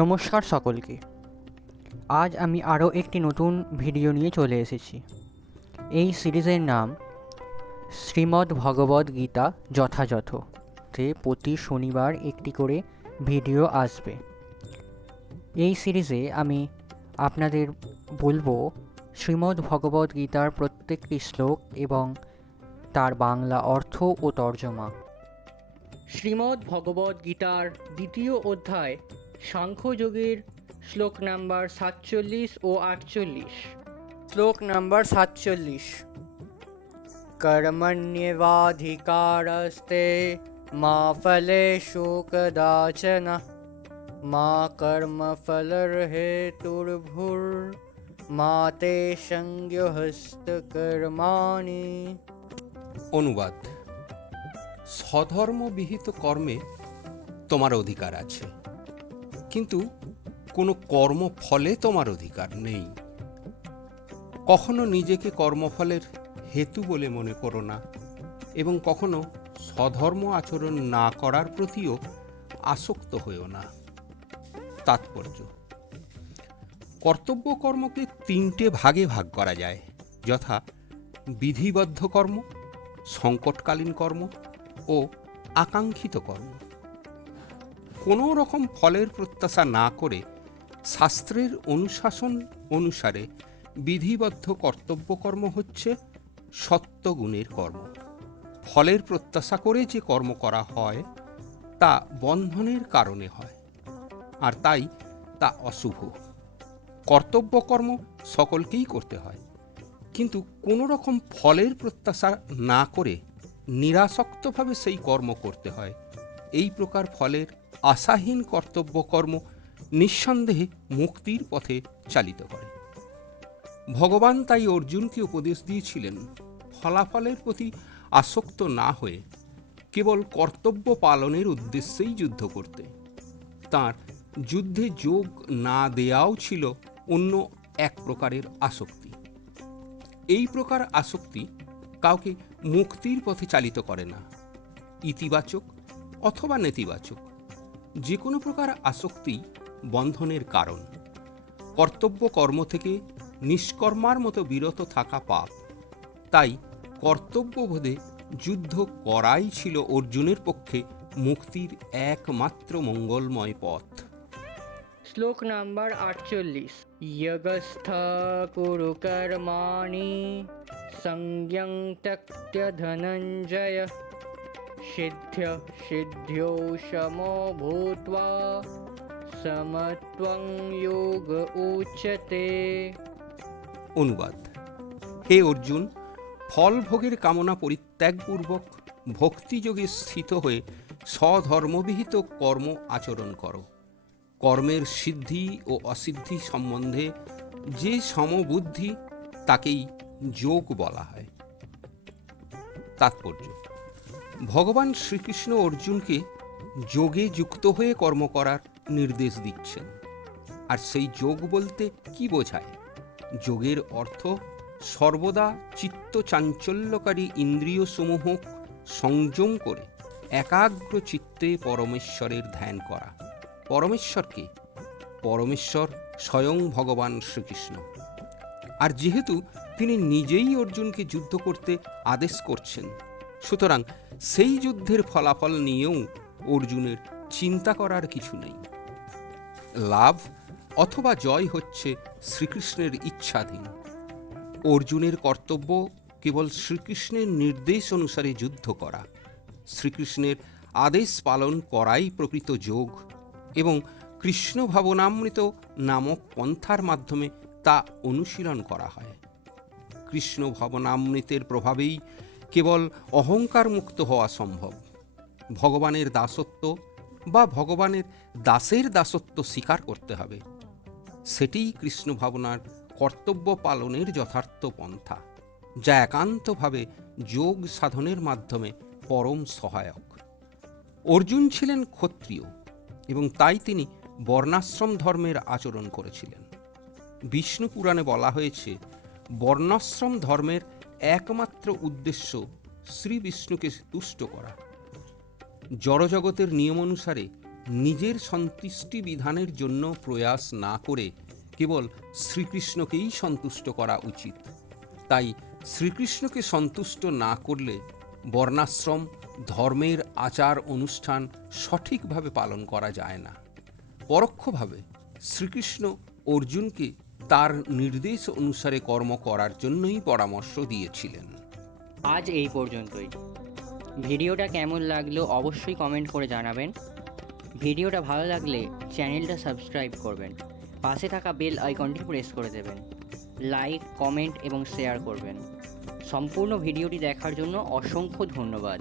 নমস্কার সকলকে। আজ আমি আরও একটি নতুন ভিডিও নিয়ে চলে এসেছি। এই সিরিজের নাম শ্রীমদ্ ভগবদ্ গীতা যথাযথ, যে প্রতি শনিবার একটি করে ভিডিও আসবে। এই সিরিজে আমি আপনাদের বলবো শ্রীমদ্ ভগবদ্ গীতার প্রত্যেকটি শ্লোক এবং তার বাংলা অর্থ ও তর্জমা। শ্রীমদ্ ভগবদ্ গীতার দ্বিতীয় অধ্যায় সাংখ্যযোগের শ্লোক নাম্বার 47 ও 48। শ্লোক নাম্বার 47। কর্মণ্যেবাধিকারস্তে মা ফলেষু কদাচন মা কর্মফলহেতুর্ভুর মা তে সংজ্ঞহস্ত কর্মাণি। অনুবাদ: স্বধর্মবিহিত কর্মে তোমার অধিকার আছে, কিন্তু কোনো কর্মফলে তোমার অধিকার নেই। কখনো নিজেকে কর্মফলের হেতু বলে মনে করো না, এবং কখনো স্বধর্ম আচরণ না করার প্রতিও আসক্ত হয়েও না। তাৎপর্য: কর্তব্য কর্মকে তিনটে ভাগে ভাগ করা যায়, যথা বিধিবদ্ধ কর্ম, সংকটকালীন কর্ম ও আকাঙ্ক্ষিত কর্ম। কোনো রকম ফলের প্রত্যাশা না করে শাস্ত্রের অনুশাসন অনুসারে বিধিবদ্ধ কর্তব্যকর্ম হচ্ছে সত্যগুণের কর্ম। ফলের প্রত্যাশা করে যে কর্ম করা হয় তা বন্ধনের কারণে হয়, আর তাই তা অশুভ। কর্তব্যকর্ম সকলকেই করতে হয়, কিন্তু কোনো রকম ফলের প্রত্যাশা না করে নিরাসক্তভাবে সেই কর্ম করতে হয়। এই প্রকার ফলের আশাহীন কর্তব্যকর্ম নিঃসন্দেহে মুক্তির পথে চালিত করে। ভগবান তাই অর্জুনকে উপদেশ দিয়েছিলেন ফলাফলের প্রতি আসক্ত না হয়ে কেবল কর্তব্য পালনের উদ্দেশ্যেই যুদ্ধ করতে। তাঁর যুদ্ধে যোগ না দেয়াও ছিল অন্য এক প্রকারের আসক্তি। এই প্রকার আসক্তি কাউকে মুক্তির পথে চালিত করে না। ইতিবাচক অথবা নেতিবাচক যে কোনো প্রকার আসক্তি বন্ধনের কারণ। কর্তব্য কর্ম থেকে নিষ্কর্মার মতো বিরত থাকা পাপ। তাই কর্তব্যবোধে যুদ্ধ করাই ছিল অর্জুনের পক্ষে মুক্তির একমাত্র মঙ্গলময় পথ। শ্লোক নাম্বার 48। যগস্থ কুরু কর্মাণি সংযং ত্যক্ত্য ধনঞ্জয় সিদ্ধ্যো সমো ভূত্বা সমত্বং যোগ উচ্যতে। অনুবাদ: হে অর্জুন, ফল ভোগের কামনা পরিত্যাগপূর্বক ভক্তিযোগে স্থিত হয়ে স্বধর্মবিহিত কর্ম আচরণ করো। কর্মের সিদ্ধি ও অসিদ্ধি সম্বন্ধে যে সমবুদ্ধি তাকেই যোগ বলা হয়। তাৎপর্য: ভগবান শ্রীকৃষ্ণ অর্জুনকে যোগে যুক্ত হয়ে কর্ম করার নির্দেশ দিচ্ছেন। আর সেই যোগ বলতে কি বোঝায়? যোগের অর্থ সর্বদা চিত্ত চাঞ্চল্যকারী ইন্দ্রিয় সমূহ সংযম করে একাগ্র চিত্তে পরমেশ্বরের ধ্যান করা। পরমেশ্বরকে? পরমেশ্বর স্বয়ং ভগবান শ্রীকৃষ্ণ। আর যেহেতু তিনি নিজেই অর্জুনকে যুদ্ধ করতে আদেশ করছেন, সুতরাং সেই যুদ্ধের ফলাফল নিয়েও অর্জুনের চিন্তা করার কিছু নেই। লাভ অথবা জয় হচ্ছে শ্রীকৃষ্ণের ইচ্ছাধীন। অর্জুনের কর্তব্য কেবল শ্রীকৃষ্ণের নির্দেশ অনুসারে যুদ্ধ করা। শ্রীকৃষ্ণের আদেশ পালন করাই প্রকৃত যোগ, এবং কৃষ্ণ ভাবনামৃত নামক পন্থার মাধ্যমে তা অনুশীলন করা হয়। কৃষ্ণ ভাবনামৃতের প্রভাবেই কেবল অহংকার মুক্ত হওয়া সম্ভব। ভগবানের দাসত্ব বা ভগবানের দাসের দাসত্ব স্বীকার করতে হবে। সেটিই কৃষ্ণ ভাবনার কর্তব্য পালনের যথার্থ পন্থা, যা একান্তভাবে যোগ সাধনের মাধ্যমে পরম সহায়ক। অর্জুন ছিলেন ক্ষত্রিয়, এবং তাই তিনি বর্ণাশ্রম ধর্মের আচরণ করেছিলেন। বিষ্ণু পুরাণে বলা হয়েছে, বর্ণাশ্রম ধর্মের একমাত্র উদ্দেশ্য শ্রী বিষ্ণুকে তুষ্ট করা। জড়জগতের নিয়ম অনুসারে নিজের সন্তুষ্টি বিধানের জন্য প্রয়াস না করে কেবল শ্রীকৃষ্ণকেই সন্তুষ্ট করা উচিত। তাই শ্রীকৃষ্ণকে সন্তুষ্ট না করলে বর্ণাশ্রম ধর্মের আচার অনুষ্ঠান সঠিকভাবে পালন করা যায় না। পরোক্ষভাবে শ্রীকৃষ্ণ অর্জুনকে তার নির্দেশ অনুসারে কর্ম করার জন্যই পরামর্শ দিয়েছিলেন। আজ এই পর্যন্তই। ভিডিওটা কেমন লাগলো অবশ্যই কমেন্ট করে জানাবেন। ভিডিওটা ভালো লাগলে চ্যানেলটা সাবস্ক্রাইব করবেন, পাশে থাকা বেল আইকনটি প্রেস করে দেবেন, লাইক, কমেন্ট এবং শেয়ার করবেন। সম্পূর্ণ ভিডিওটি দেখার জন্য অসংখ্য ধন্যবাদ।